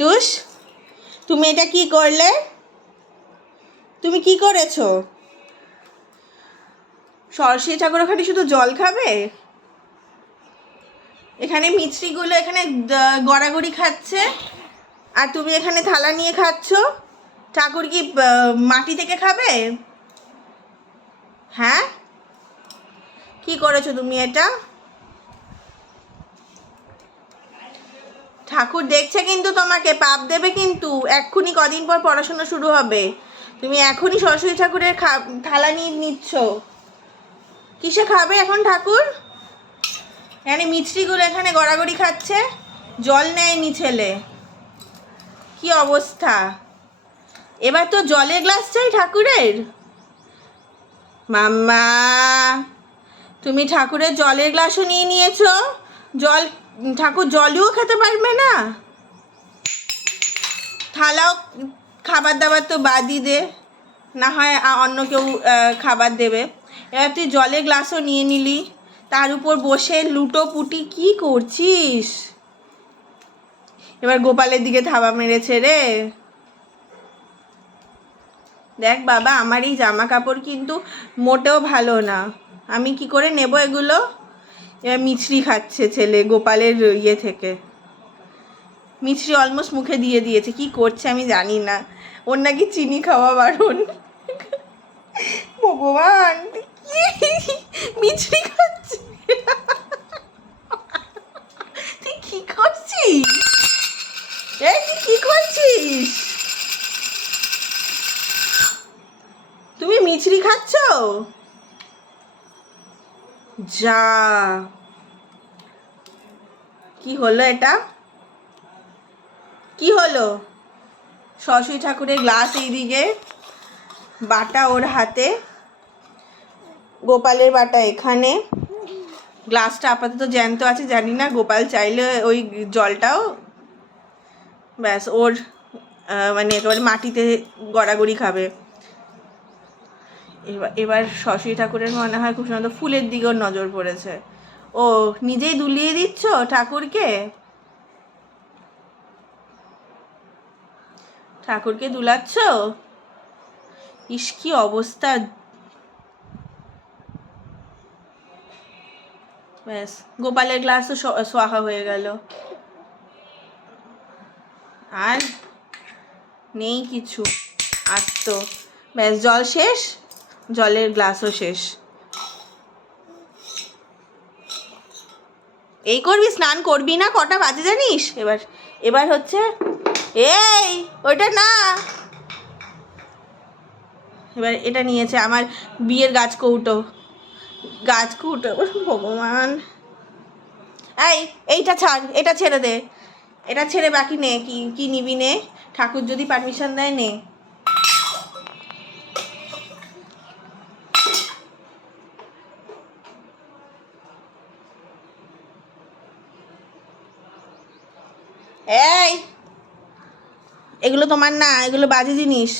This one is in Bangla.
টুস তুমি এটা কি করলে? তুমি কি করেছ? সরস্বতী ঠাকুর ওখানে শুধু জল খাবে? এখানে মিছরিগুলো এখানে গড়াগড়ি খাচ্ছে। আর তুমি এখানে থালা নিয়ে খাচ্ছ? ঠাকুর কি মাটি থেকে খাবে? হ্যাঁ? কি করেছ তুমি এটা? ঠাকুর দেখছে কিন্তু তোমাকে, পাপ দেবে কিন্তু। এক্ষুনি কদিন পর পড়াশোনা শুরু হবে। তুমি এখনই সরস্বতী ঠাকুরের থালা নিয়ে নিচ্ছ। কিসে খাবে এখন ঠাকুর? এখানে মিছরিগুলো এখানে গড়াগড়ি খাচ্ছে। জল নেয়নি ছেলে। কি অবস্থা? এবার তো জলের গ্লাস চাই ঠাকুরের। মাম্মা, তুমি ঠাকুরের জলের গ্লাসও নিয়ে নিয়েছো। জল ঠাকুর জলও খেতে পারবে না। থালাও খাবার দাবার তো বাদই দে। না হয় অন্য কেউ খাবার দেবে। এবার তুই জলে গ্লাসও নিয়ে নিলি। তার উপর বসে লুটো পুটি কি করছিস? এবার গোপালের দিকে থাবা মেরেছে রে। দেখ বাবা, আমার এই জামা কাপড় কিন্তু মোটেও ভালো না। আমি কি করে নেব এগুলো? এবার মিছরি খাচ্ছে ছেলে গোপালের ইয়ে থেকে। মিছরি অলমোস্ট মুখে দিয়ে দিয়েছে, কি করছে আমি জানি না। ওর নাকি চিনি খাওয়া বারণ। ভগবান মিছরি খাচ্ছে। তুই কি করছিস? এই, তুই কি করছিস? তুমি মিছরি খাচ্ছ? যা। কি হলো এটা? কি হলো? সরস্বতী ঠাকুরের গ্লাস এইদিকে, বাটা ওর হাতে, গোপালের বাটা এখানে। গ্লাসটা আপাতত জ্যান্ত আছে, জানি না, গোপাল চাইলে ওই জলটাও। ব্যাস, ওর মানে একেবারে মাটিতে গড়াগড়ি খাবে। এবার এবার সরস্বতী ঠাকুরের মনে হয় খুব সুন্দর ফুলের দিকেও নজর পড়েছে। ও, নিজেই দুলিয়ে দিচ্ছ ঠাকুরকে? ঠাকুরকে দুলাচ্ছ? ইস, কি অবস্থা। ব্যাস, গোপালের গ্লাসও স- সোয়াহা হয়ে গেল। আর নেই কিছু আস্ত ব্যাস, জল শেষ? জলের গ্লাসও শেষ। এই করবি, স্নান করবি না? কটা বাজে জানিস? এবার এবার হচ্ছে, এই, ওইটা না। এবার এটা নিয়েছে আমার বিয়ের গাছ কৌটো। গাছ কৌটো ভগবান। এই, এইটা ছাড়, এটা ছেড়ে দে। এটা ছেড়ে বাকি নে, কি কি নিবি নে? ঠাকুর যদি পারমিশন দেয় নে। এই এগুলো তোমার না এগুলো বাজে জিনিস।